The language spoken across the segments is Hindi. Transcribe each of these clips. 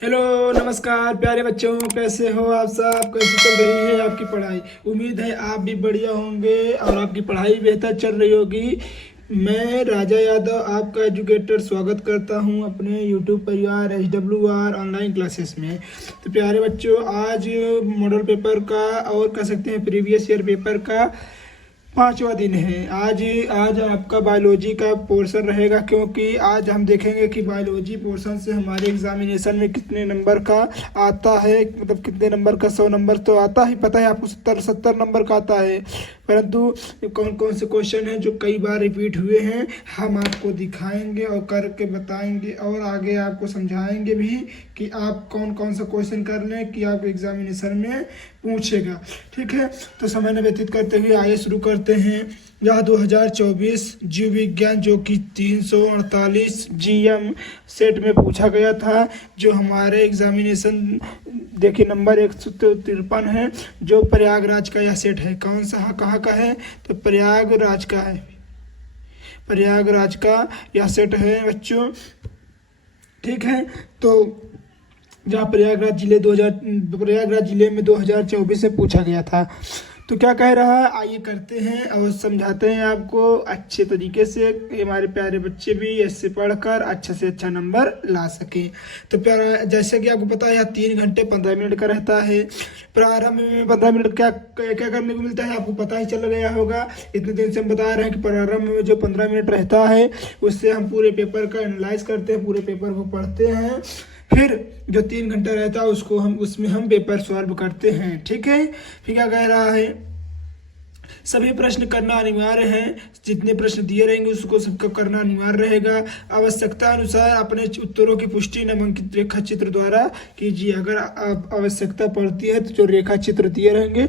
हेलो नमस्कार प्यारे बच्चों, कैसे हो आप सब? कैसे चल रही है आपकी पढ़ाई? उम्मीद है आप भी बढ़िया होंगे और आपकी पढ़ाई बेहतर चल रही होगी। मैं राजा यादव आपका एजुकेटर स्वागत करता हूं अपने यूट्यूब परिवार HWR ऑनलाइन क्लासेस में। तो प्यारे बच्चों, आज मॉडल पेपर का और कह सकते हैं प्रीवियस ईयर पेपर का पांचवा दिन है। आज आज आपका बायोलॉजी का पोर्शन रहेगा, क्योंकि आज हम देखेंगे कि बायोलॉजी पोर्शन से हमारे एग्जामिनेशन में कितने नंबर का आता है। मतलब कितने नंबर का, 100 नंबर तो आता ही, पता है आपको 70 नंबर का आता है, परंतु कौन कौन से क्वेश्चन हैं जो कई बार रिपीट हुए हैं हम आपको दिखाएंगे और करके बताएंगे और आगे आपको समझाएंगे भी कि आप कौन कौन सा क्वेश्चन कर लें कि आपको एग्जामिनेशन में पूछेगा। ठीक है, तो समय न व्यतीत करते हुए आइए शुरू करते हैं। यह 2024 जीव विज्ञान जो कि 348 GM सेट में पूछा गया था, जो हमारे एग्जामिनेशन देखिए नंबर 153 है, जो प्रयागराज का यह सेट है। कौन सा, कहाँ का है? तो प्रयागराज का है। प्रयागराज का यह सेट है बच्चों। ठीक है, तो जहाँ प्रयागराज जिले में 2024 से पूछा गया था। तो क्या कह रहा है, आइए करते हैं और समझाते हैं आपको अच्छे तरीके से, हमारे प्यारे बच्चे भी इससे पढ़कर अच्छा से अच्छा नंबर ला सकें। तो प्यारा, जैसे कि आपको पता है, यहाँ 3 घंटे 15 मिनट का रहता है। प्रारंभ में 15 मिनट क्या क्या करने को मिलता है आपको पता ही चल गया होगा। इतने दिन से हम बता रहे हैं कि प्रारंभ में जो 15 मिनट रहता है उससे हम पूरे पेपर का एनालाइज करते हैं, पूरे पेपर को पढ़ते हैं। फिर जो 3 घंटा रहता है उसमें हम पेपर सॉल्व करते हैं। ठीक है, फिर क्या कह रहा है, सभी प्रश्न करना अनिवार्य है। जितने प्रश्न दिए रहेंगे उसको सबका करना अनिवार्य रहेगा। आवश्यकता अनुसार अपने उत्तरों की पुष्टि नामांकित रेखा चित्र द्वारा कीजिए। अगर आप आवश्यकता पड़ती है तो जो रेखा चित्र दिए रहेंगे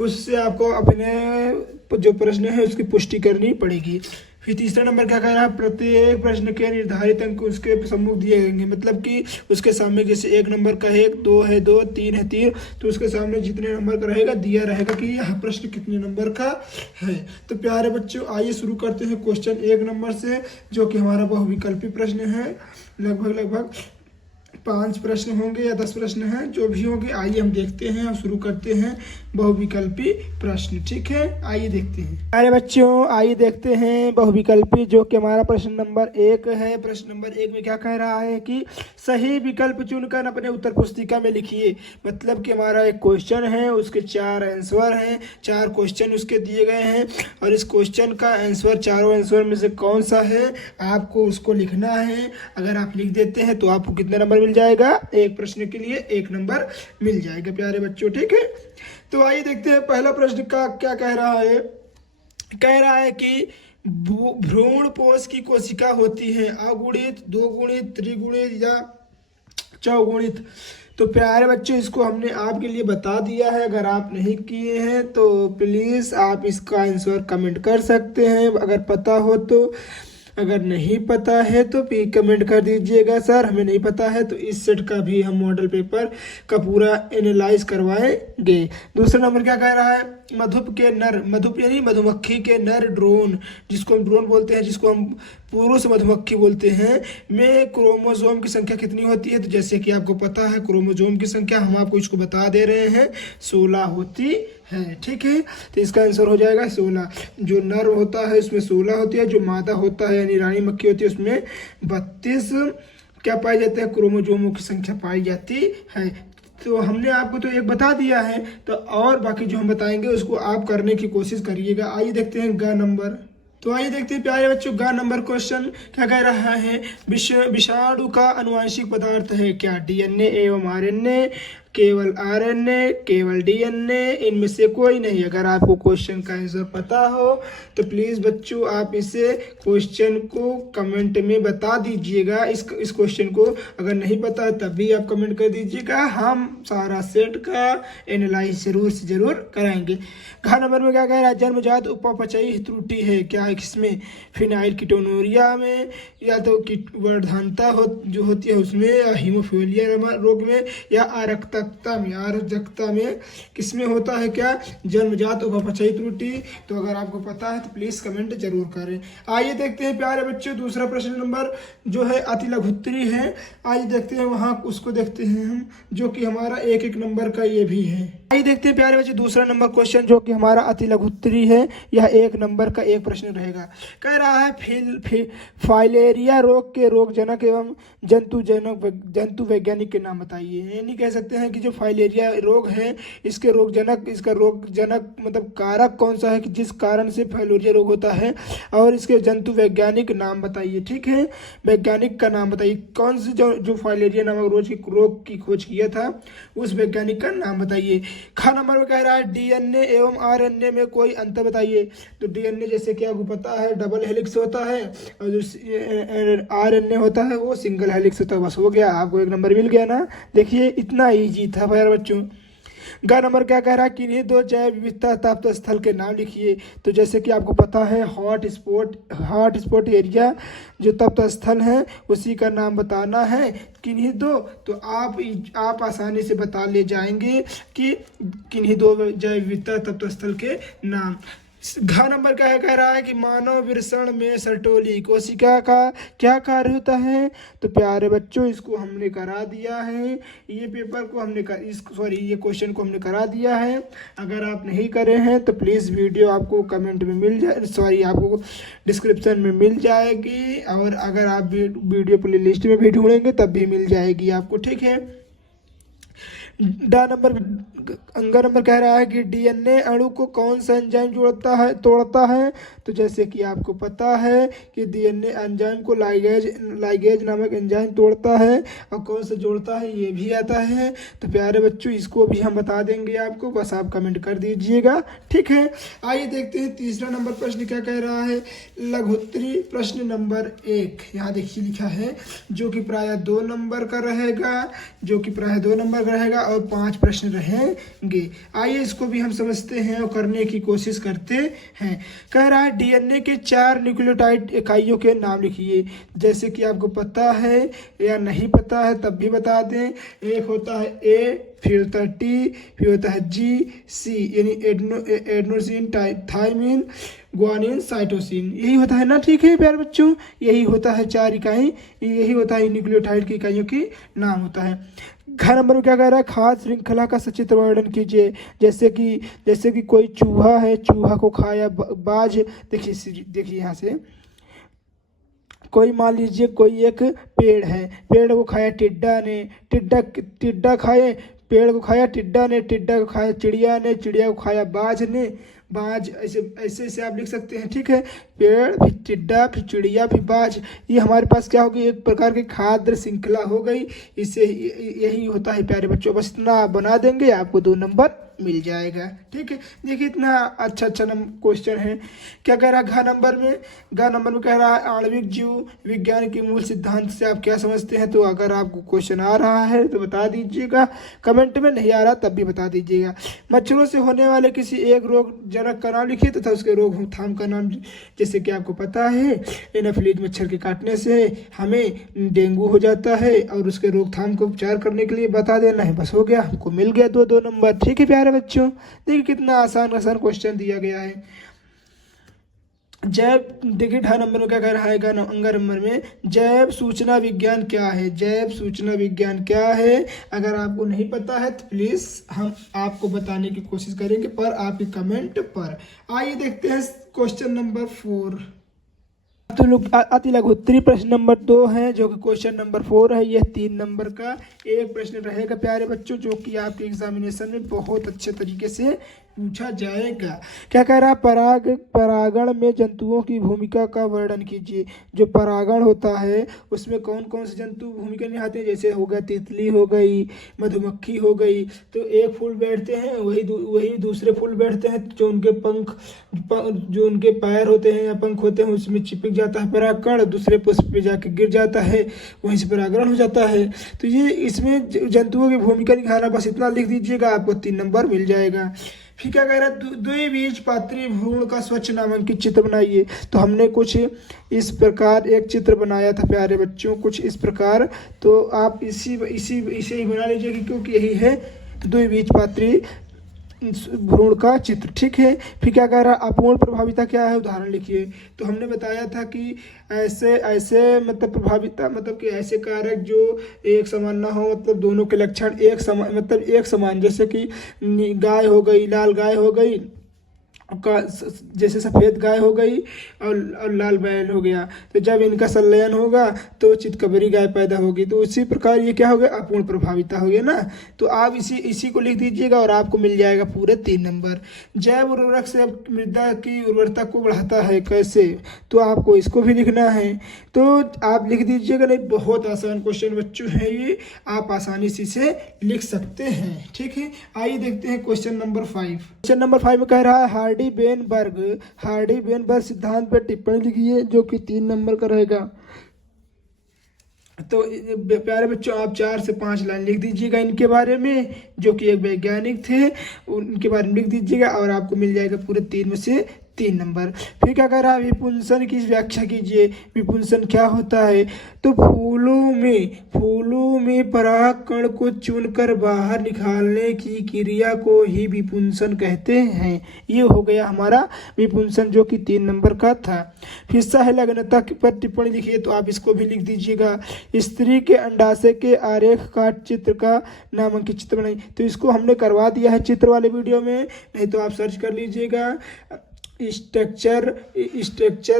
उससे आपको अपने जो प्रश्न है उसकी पुष्टि करनी पड़ेगी। फिर तीसरा नंबर क्या कह रहा है, प्रत्येक प्रश्न के निर्धारित अंक उसके सम्मुख दिए जाएंगे। मतलब कि उसके सामने जैसे 1 नंबर का 1, 2 है 2, 3 है 3, तो उसके सामने जितने नंबर का रहेगा दिया रहेगा कि यह प्रश्न कितने नंबर का है। तो प्यारे बच्चों, आइए शुरू करते हैं क्वेश्चन 1 नंबर से, जो कि हमारा बहुविकल्पी प्रश्न है। लगभग 5 प्रश्न होंगे या 10 प्रश्न हैं, जो भी होंगे। आइए हम देखते हैं और शुरू करते हैं बहुविकल्पी प्रश्न। ठीक है, आइए देखते हैं। अरे बच्चों, आइए देखते हैं बहुविकल्पी, जो कि हमारा प्रश्न नंबर 1 है। प्रश्न नंबर 1 में क्या कह रहा है कि सही विकल्प चुनकर अपने उत्तर पुस्तिका में लिखिए। मतलब कि हमारा एक क्वेश्चन है, उसके 4 आंसर हैं, 4 क्वेश्चन उसके दिए गए हैं और इस क्वेश्चन का आंसर, चारों आंसर में से कौन सा है आपको उसको लिखना है। अगर आप लिख देते हैं तो आपको कितने नंबर मिल जाएगा? एक प्रश्न के लिए 1 नंबर मिल जाएगा प्यारे बच्चों। ठीक है, तो आइए देखते हैं पहला प्रश्न का क्या कह रहा है। कह रहा है कि भ्रूण पोष की कोशिका होती है अगुणित, 2 गुणित, त्रिगुणित या चौगुणित। तो प्यारे बच्चों, इसको हमने आपके लिए बता दिया है। अगर आप नहीं किए हैं तो प्लीज़ आप इसका आंसर कमेंट कर सकते हैं अगर पता हो तो। अगर नहीं पता है तो भी कमेंट कर दीजिएगा, सर हमें नहीं पता है। तो इस सेट का भी हम मॉडल पेपर का पूरा एनालाइज करवाएंगे। दूसरा नंबर क्या कह रहा है, मधुप यानी मधुमक्खी के नर ड्रोन, जिसको हम ड्रोन बोलते हैं, जिसको हम पुरुष मधुमक्खी बोलते हैं, में क्रोमोसोम की संख्या कितनी होती है? तो जैसे कि आपको पता है क्रोमोसोम की संख्या हम आपको इसको बता दे रहे हैं, 16 होती है। ठीक है, तो इसका आंसर हो जाएगा 16। जो नर होता है उसमें 16 होती है, जो मादा होता है यानी रानी मक्खी होती है उसमें 32 क्या पाए जाते हैं, क्रोमोसोमों की संख्या पाई जाती है। तो हमने आपको तो एक बता दिया है, तो और बाकी जो हम बताएंगे उसको आप करने की कोशिश करिएगा। आइए देखते हैं ग नंबर। तो आइए देखते हैं प्यारे बच्चों, ग नंबर क्वेश्चन क्या कह रहा है, विषाणु का आनुवंशिक पदार्थ है क्या? DNA एवं RNA, केवल RNA, केवल DNA, इनमें से कोई नहीं। अगर आपको क्वेश्चन का आंसर पता हो तो प्लीज़ बच्चों आप इसे क्वेश्चन को कमेंट में बता दीजिएगा। इस क्वेश्चन को अगर नहीं पता है तब भी आप कमेंट कर दीजिएगा, हम सारा सेट का एनालाइज जरूर से जरूर कराएंगे। घ नंबर में क्या कह रहा है, जन्मजात उपापचयी त्रुटि है क्या? किसमें? फिनाइल कीटोनुरिया में, या तो वर्धनता जो होती है उसमें, या हीमोफीलिया रोग में, या आरक्ता अराजकता में, अराजकता में किसमें होता है क्या? जन्मजात उपापचयी त्रुटि। तो अगर आपको पता है तो प्लीज कमेंट जरूर करें। आइए देखते हैं प्यारे बच्चों दूसरा प्रश्न नंबर जो है अति लघुत्तरी है। आइए देखते हैं वहाँ उसको देखते हैं हम, जो कि हमारा 1-1 नंबर का ये भी है। आइए देखते हैं प्यारे बच्चे दूसरा नंबर क्वेश्चन जो कि हमारा अति लघुत्तरी है। यह 1 नंबर का एक प्रश्न रहेगा। कह रहा है फाइलेरिया रोग के रोगजनक एवं जंतु वैज्ञानिक के नाम बताइए। ये नहीं कह सकते हैं कि जो फाइलेरिया रोग है इसका रोगजनक मतलब कारक कौन सा है कि जिस कारण से फाइलेरिया रोग होता है, और इसके जंतु वैज्ञानिक नाम बताइए। ठीक है, वैज्ञानिक का नाम बताइए। कौन से जो फाइलेरिया नामक रोग की खोज किया था उस वैज्ञानिक का नाम बताइए। ख नंबर में कह रहा है डीएनए एवं आरएनए में कोई अंतर बताइए। तो डीएनए जैसे कि आपको पता है डबल हेलिक्स होता है, और जो आरएनए होता है वो सिंगल हेलिक्स होता है। बस हो गया, आपको 1 नंबर मिल गया ना। देखिए इतना ईजी था प्यारे बच्चों। ग नंबर क्या कह रहा है? किन्हीं 2 जैव विविधता तप्त स्थल के नाम लिखिए। तो जैसे कि आपको पता है हॉट स्पॉट एरिया जो तप्त स्थल है उसी का नाम बताना है। किन्हीं 2 तो आप आसानी से बता ले जाएंगे कि किन्हीं 2 जैव विविधता तप्त स्थल के नाम। घ नंबर का है कह रहा है कि मानव वृषण में सर्टोली कोशिका का क्या कार्य होता है। तो प्यारे बच्चों इसको हमने करा दिया है, ये पेपर को हमने ये क्वेश्चन को हमने करा दिया है। अगर आप नहीं करे हैं तो प्लीज़ वीडियो आपको कमेंट में मिल जाए, आपको डिस्क्रिप्शन में मिल जाएगी, और अगर आप वीडियो प्ले लिस्ट में भी ढूंढेंगे तब भी मिल जाएगी आपको। ठीक है। अंग नंबर कह रहा है कि डीएनए अणु को कौन सा एंजाइम तोड़ता है। तो जैसे कि आपको पता है कि डीएनए एंजाइम को लाइगेज नामक एंजाइम तोड़ता है, और कौन सा जोड़ता है ये भी आता है। तो प्यारे बच्चों इसको भी हम बता देंगे आपको, बस आप कमेंट कर दीजिएगा। ठीक है, आइए देखते हैं तीसरा नंबर प्रश्न क्या कह रहा है। लघुत्तरी प्रश्न नंबर 1 यहाँ देखिए लिखा है, जो कि प्रायः 2 नंबर का रहेगा, और 5 प्रश्न रहेंगे। आइए इसको भी हम समझते हैं और करने की कोशिश करते हैं। कह रहा है डीएनए के 4 न्यूक्लियोटाइड इकाइयों के नाम लिखिए। जैसे कि आपको पता है या नहीं पता है तब भी बता दें। एक होता है ए, फिर होता है टी, फिर होता है जी, सी यानी एडेनोसिन, थायमिन, ग्वानिन, साइटोसिन, यही होता है ना। ठीक है प्यारे बच्चों, यही होता है 4 इकाई, यही होता है न्यूक्लियोटाइड की इकाइयों की नाम होता है। घ नंबर में क्या कह रहा है? खाद्य श्रृंखला का सचित्र वर्णन कीजिए। जैसे कि कोई चूहा है, चूहा को खाया बाज। देखिए यहाँ से कोई मान लीजिए कोई एक पेड़ है, पेड़ को खाया टिड्डा ने, टिड्डा खाए पेड़ को, खाया टिड्डा ने, टिड्डा को खाया चिड़िया ने, चिड़िया को खाया बाज ने, बाज। ऐसे आप लिख सकते हैं। ठीक है, पेड़ फिर टिड्डा फिर चिड़िया फिर बाज, ये हमारे पास क्या होगी? एक प्रकार की खाद्य श्रृंखला हो गई। इससे यही होता है प्यारे बच्चों। बस इतना बना देंगे आपको 2 नंबर मिल जाएगा। ठीक है, देखिए इतना अच्छा क्वेश्चन है। क्या कह रहा है? घ नंबर में कह रहा है आणविक जीव विज्ञान के मूल सिद्धांत से आप क्या समझते हैं। तो अगर आपको क्वेश्चन आ रहा है तो बता दीजिएगा, कमेंट में नहीं आ रहा तब भी बता दीजिएगा। मच्छरों से होने वाले किसी एक रोगजनक का नाम लिखिए तथा उसके रोकथाम का नाम। जैसे कि आपको पता है एनाफिलीज मच्छर के काटने से हमें डेंगू हो जाता है, और उसके रोकथाम को उपचार करने के लिए बता देना है। बस हो गया, हमको मिल गया 2 नंबर। ठीक है प्यारे बच्चों, देखिए कितना आसान क्वेश्चन दिया गया है। देखिए ढ नंबर में क्या कह रहा है? अंग नंबर में जैव सूचना विज्ञान क्या है। जैव सूचना विज्ञान क्या है? अगर आपको नहीं पता है तो प्लीज हम आपको बताने की कोशिश करेंगे पर आपके कमेंट पर। आइए देखते हैं क्वेश्चन नंबर 4। अति लघुत्तरी प्रश्न नंबर 2 है, जो कि क्वेश्चन नंबर 4 है। यह 3 नंबर का एक प्रश्न रहेगा प्यारे बच्चों, जो कि आपके एग्जामिनेशन में बहुत अच्छे तरीके से पूछा जाएगा। क्या कह रहा है? परागण में जंतुओं की भूमिका का वर्णन कीजिए। जो परागण होता है उसमें कौन कौन से जंतु भूमिका निभाते हैं। जैसे हो गया तितली हो गई, मधुमक्खी हो गई। तो एक फूल बैठते हैं, वही दूसरे फूल बैठते हैं, जो उनके पैर होते हैं या पंख होते हैं उसमें चिपक जाता है परागकण, दूसरे पुष्प पे जाके गिर जाता है, वहीं से परागण हो जाता है। तो ये इसमें जंतुओं की भूमिका निभाना, बस इतना लिख दीजिएगा, आपको 3 नंबर मिल जाएगा। फिर क्या कह रहा है? द्विबीजपत्री भ्रूण का स्वच्छ नामांकित चित्र बनाइए। तो हमने कुछ इस प्रकार एक चित्र बनाया था प्यारे बच्चों, कुछ इस प्रकार। तो आप इसे ही बना लीजिए, क्योंकि यही है तो द्विबीजपत्री भ्रूण का चित्र, ठीक है। फिर क्या कह रहा है, अपूर्ण प्रभाविता क्या है, उदाहरण लिखिए। तो हमने बताया था कि ऐसे ऐसे मतलब प्रभाविता मतलब कि ऐसे कारक जो एक समान ना हो, मतलब दोनों के लक्षण एक समान, मतलब एक समान, जैसे कि गाय हो गई, लाल गाय हो गई का, जैसे सफ़ेद गाय हो गई और लाल बैल हो गया, तो जब इनका संलयन होगा तो चितकबरी गाय पैदा होगी। तो उसी प्रकार ये क्या हो गया, अपूर्ण प्रभाविता हो गया ना। तो आप इसी को लिख दीजिएगा और आपको मिल जाएगा पूरे 3 नंबर। जैव उर्वरक से मृदा की उर्वरता को बढ़ाता है कैसे, तो आपको इसको भी लिखना है। तो आप लिख दीजिएगा, नहीं बहुत आसान क्वेश्चन बच्चों है ये, आप आसानी से इसे लिख सकते हैं, ठीक है। आइए देखते हैं क्वेश्चन नंबर 5। क्वेश्चन नंबर 5 में कह रहा है हार्डी बेनबर्ग सिद्धांत पर टिप्पणी लिखिए, जो कि 3 नंबर का रहेगा। तो प्यारे बच्चों आप 4 से 5 लाइन लिख दीजिएगा इनके बारे में, जो कि एक वैज्ञानिक थे, उनके बारे में लिख दीजिएगा और आपको मिल जाएगा पूरे 3 में से 3 नंबर। फिर क्या कह रहा है, विपुंसन की व्याख्या कीजिए। विपुंसन क्या होता है, तो फूलों में परागकण को चुनकर बाहर निकालने की क्रिया को ही विपुंसन कहते हैं। ये हो गया हमारा विपुंसन, जो कि 3 नंबर का था। फिर सहलग्नता पर टिप्पणी लिखिए, तो आप इसको भी लिख दीजिएगा। स्त्री के अंडाशय के आरेख का चित्र का नामांकित चित्र बनाइए, तो इसको हमने करवा दिया है चित्र वाले वीडियो में, नहीं तो आप सर्च कर लीजिएगा स्ट्रक्चर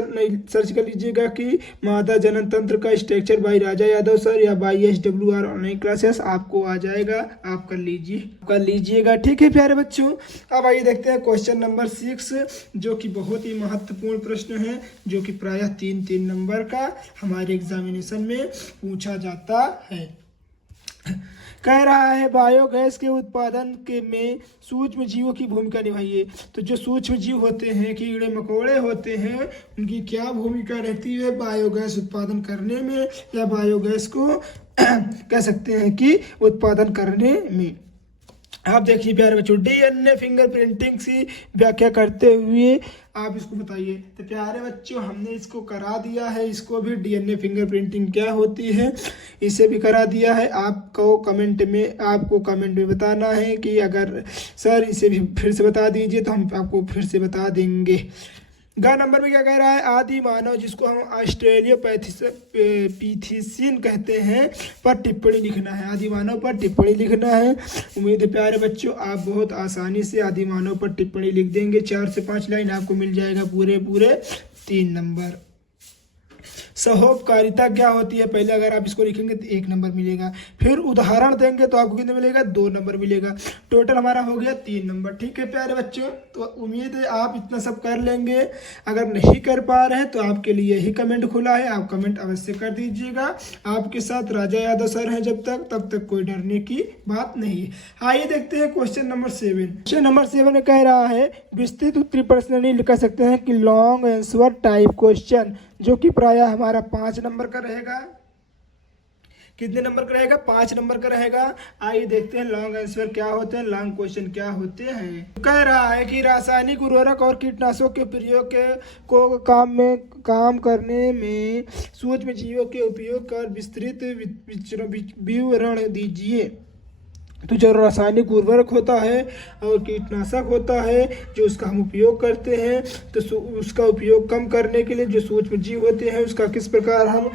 नहीं, सर्च कर लीजिएगा कि मादा जनन तंत्र का structure by Raja Yadav sir या बाई SWR ऑनलाइन क्लासेस, आपको आ जाएगा, आप कर लीजिएगा, ठीक है प्यारे बच्चों। अब आइए देखते हैं क्वेश्चन नंबर 6, जो कि बहुत ही महत्वपूर्ण प्रश्न है, जो कि प्रायः 3 नंबर का हमारे एग्जामिनेशन में पूछा जाता है। कह रहा है बायोगैस के उत्पादन में सूक्ष्म जीवों की भूमिका निभाइए। तो जो सूक्ष्म जीव होते हैं, कीड़े मकोड़े होते हैं, उनकी क्या भूमिका रहती है बायोगैस उत्पादन करने में, या बायोगैस को कह सकते हैं कि उत्पादन करने में। आप देखिए प्यारे बच्चों, DNA फिंगरप्रिंटिंग की व्याख्या करते हुए आप इसको बताइए। तो प्यारे बच्चों हमने इसको करा दिया है, इसको भी DNA फिंगरप्रिंटिंग क्या होती है इसे भी करा दिया है। आपको कमेंट में बताना है कि अगर सर इसे भी फिर से बता दीजिए, तो हम आपको फिर से बता देंगे। ग नंबर में क्या कह रहा है, आदि मानव जिसको हम ऑस्ट्रेलियोपैथिसिन कहते हैं पर टिप्पणी लिखना है। आदि मानव पर टिप्पणी लिखना है। उम्मीद है प्यारे बच्चों आप बहुत आसानी से आदि मानव पर टिप्पणी लिख देंगे। 4 से 5 लाइन आपको मिल जाएगा पूरे 3 नंबर। सहोपकारिता क्या होती है, पहले अगर आप इसको लिखेंगे तो 1 नंबर मिलेगा, फिर उदाहरण देंगे तो आपको कितना मिलेगा, 2 नंबर मिलेगा। टोटल हमारा हो गया 3 नंबर, ठीक है प्यारे बच्चों। तो उम्मीद है आप इतना सब कर लेंगे। अगर नहीं कर पा रहे हैं तो आपके लिए ही कमेंट खुला है, आप कमेंट अवश्य कर दीजिएगा। आपके साथ राजा यादव सर हैं तब तक कोई डरने की बात नहीं है। आइए देखते हैं क्वेश्चन नंबर 7। क्वेश्चन नंबर 7 में कह रहा है विस्तृत उत्तरी प्रश्न नहीं लिख सकते हैं कि लॉन्ग आंसर टाइप क्वेश्चन, जो कि प्रायः हमारा 5 नंबर का रहेगा। कितने नंबर का रहेगा, 5 नंबर का रहेगा। आइए देखते हैं लॉन्ग आंसर क्या होते हैं, लॉन्ग क्वेश्चन क्या होते हैं। कह रहा है कि रासायनिक उर्वरक और कीटनाशकों के प्रयोग को काम करने में सूक्ष्म जीवों के उपयोग का विस्तृत विवरण दीजिए। तो जो रासायनिक उर्वरक होता है और कीटनाशक होता है जो उसका हम उपयोग करते हैं, तो उसका उपयोग कम करने के लिए जो सूक्ष्म जीव होते हैं उसका किस प्रकार हम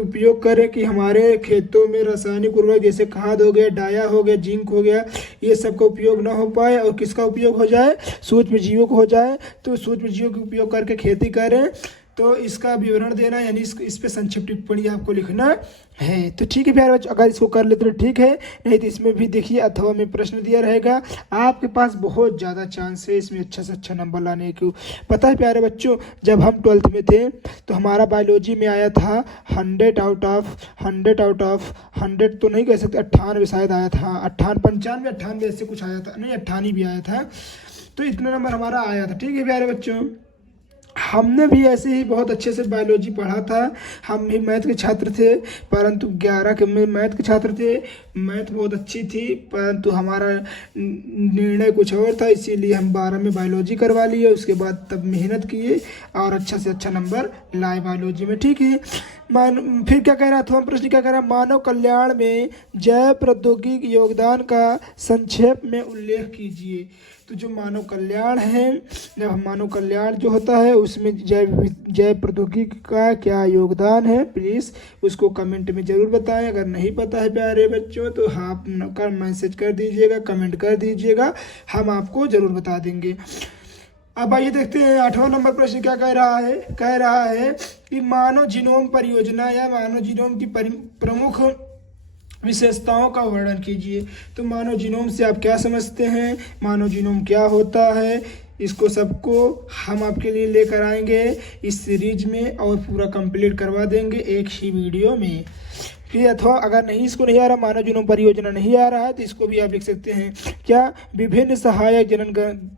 उपयोग करें कि हमारे खेतों में रासायनिक उर्वरक जैसे खाद हो गया, डाया हो गया, जिंक हो गया, ये सब का उपयोग ना हो पाए और किसका उपयोग हो जाए, सूक्ष्म जीवों को हो जाए। तो सूक्ष्म जीवों का उपयोग करके खेती करें, तो इसका विवरण देना यानी इस पे संक्षिप्त टिप्पणी आपको लिखना है। तो ठीक है प्यारे बच्चों, अगर इसको कर लेते तो ठीक है, नहीं तो इसमें भी देखिए अथवा में प्रश्न दिया रहेगा। आपके पास बहुत ज़्यादा चांस है इसमें अच्छा से अच्छा नंबर लाने के। पता है प्यारे बच्चों, जब हम 12th में थे तो हमारा बायोलॉजी में आया था 100 आउट ऑफ 100 तो नहीं कह सकते, 98 शायद आया था, 95 ऐसे कुछ आया था, नहीं 98 भी आया था। तो इतना नंबर हमारा आया था, ठीक है प्यारे बच्चों। हमने भी ऐसे ही बहुत अच्छे से बायोलॉजी पढ़ा था, हम भी मैथ के छात्र थे, परंतु 11 के में मैथ के छात्र थे, मैथ बहुत अच्छी थी, परंतु हमारा निर्णय कुछ और था, इसीलिए हम 12 में बायोलॉजी करवा लिए। उसके बाद तब मेहनत किए और अच्छा से अच्छा नंबर लाए बायोलॉजी में, ठीक है। फिर क्या कह रहा था, प्रश्न क्या कह रहा, मानव कल्याण में जैव प्रौद्योगिकी योगदान का संक्षेप में उल्लेख कीजिए। तो जो मानव कल्याण है, जब हम मानव कल्याण जो होता है उसमें जैव प्रौद्योगिकी का क्या योगदान है, प्लीज़ उसको कमेंट में ज़रूर बताएं। अगर नहीं पता है प्यारे बच्चों तो आप कर मैसेज कर दीजिएगा, कमेंट कर दीजिएगा, हम आपको ज़रूर बता देंगे। अब आइए देखते हैं 8वां नंबर प्रश्न क्या कह रहा है कि मानव जीनोम परियोजना या मानव जीनोम की प्रमुख विशेषताओं का वर्णन कीजिए। तो मानव जीनोम से आप क्या समझते हैं, मानव जीनोम क्या होता है, इसको सबको हम आपके लिए लेकर आएंगे इस सीरीज में और पूरा कंप्लीट करवा देंगे एक ही वीडियो में। फिर अथवा अगर इसको नहीं आ रहा, मानव जीनोम परियोजना नहीं आ रहा है, तो इसको भी आप लिख सकते हैं क्या, विभिन्न सहायक जनन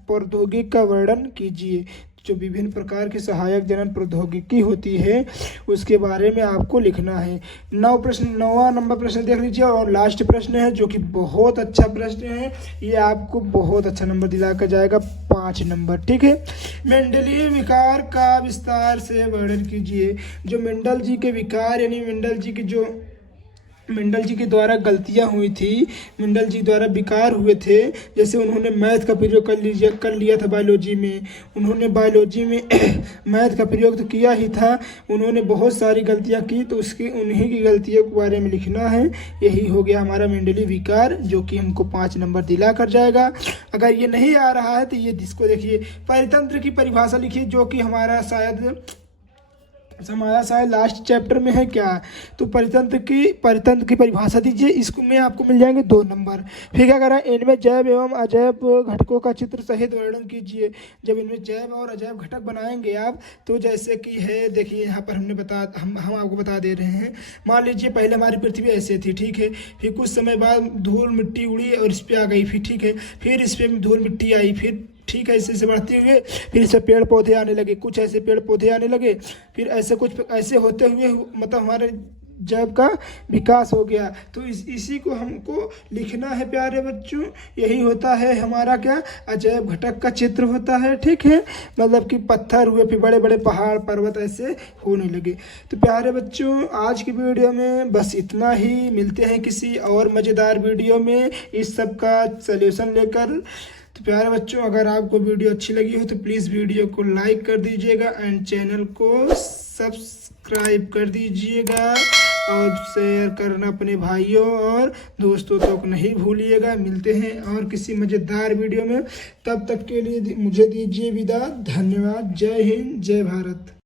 प्रौद्योगिकी का वर्णन कीजिए। जो विभिन्न प्रकार की सहायक जनन प्रौद्योगिकी होती है उसके बारे में आपको लिखना है। 9वां नंबर प्रश्न देख लीजिए और लास्ट प्रश्न है जो कि बहुत अच्छा प्रश्न है, ये आपको बहुत अच्छा नंबर दिला कर जाएगा, 5 नंबर, ठीक है। मेंडलीय विकार का विस्तार से वर्णन कीजिए। जो मेंडल जी के विकार यानी मेंडल जी के द्वारा गलतियां हुई थी, मेंडल जी द्वारा विकार हुए थे, जैसे उन्होंने मैथ का प्रयोग कर लिया था बायोलॉजी में, उन्होंने बायोलॉजी में मैथ का प्रयोग तो किया ही था, उन्होंने बहुत सारी गलतियां की, तो उन्हीं की गलतियों के बारे में लिखना है। यही हो गया हमारा मेंडलीय विकार जो कि हमको 5 नंबर दिला कर जाएगा। अगर ये नहीं आ रहा है तो ये इसको देखिए, परितंत्र की परिभाषा लिखिए, जो कि हमारा शायद लास्ट चैप्टर में है क्या, तो परितंत्र की परिभाषा दीजिए, इसको में आपको मिल जाएंगे 2 नंबर। फिर क्या करा, इनमें जैव एवं अजैव घटकों का चित्र सहित वर्णन कीजिए। जब इनमें जैव और अजैव घटक बनाएंगे आप, तो जैसे कि है, देखिए यहाँ पर हम आपको बता दे रहे हैं। मान लीजिए पहले हमारी पृथ्वी ऐसे थी, ठीक है, फिर कुछ समय बाद धूल मिट्टी उड़ी और इस पर आ गई, फिर ठीक है, फिर इस पर धूल मिट्टी आई, फिर ठीक है, ऐसे बढ़ते हुए फिर इससे पेड़ पौधे आने लगे, कुछ ऐसे पेड़ पौधे आने लगे, फिर ऐसे होते हुए मतलब हमारे जैव का विकास हो गया। तो इसी को हमको लिखना है प्यारे बच्चों, यही होता है हमारा क्या, अजैव घटक का चित्र होता है, ठीक है। मतलब कि पत्थर हुए, फिर बड़े बड़े पहाड़ पर्वत ऐसे होने लगे। तो प्यारे बच्चों आज की वीडियो में बस इतना ही, मिलते हैं किसी और मज़ेदार वीडियो में इस सब का सल्यूशन लेकर। तो प्यारे बच्चों अगर आपको वीडियो अच्छी लगी हो तो प्लीज़ वीडियो को लाइक कर दीजिएगा एंड चैनल को सब्सक्राइब कर दीजिएगा और शेयर करना अपने भाइयों और दोस्तों तक नहीं भूलिएगा। मिलते हैं और किसी मज़ेदार वीडियो में, तब तक के लिए मुझे दीजिए विदा। धन्यवाद। जय हिंद, जय भारत।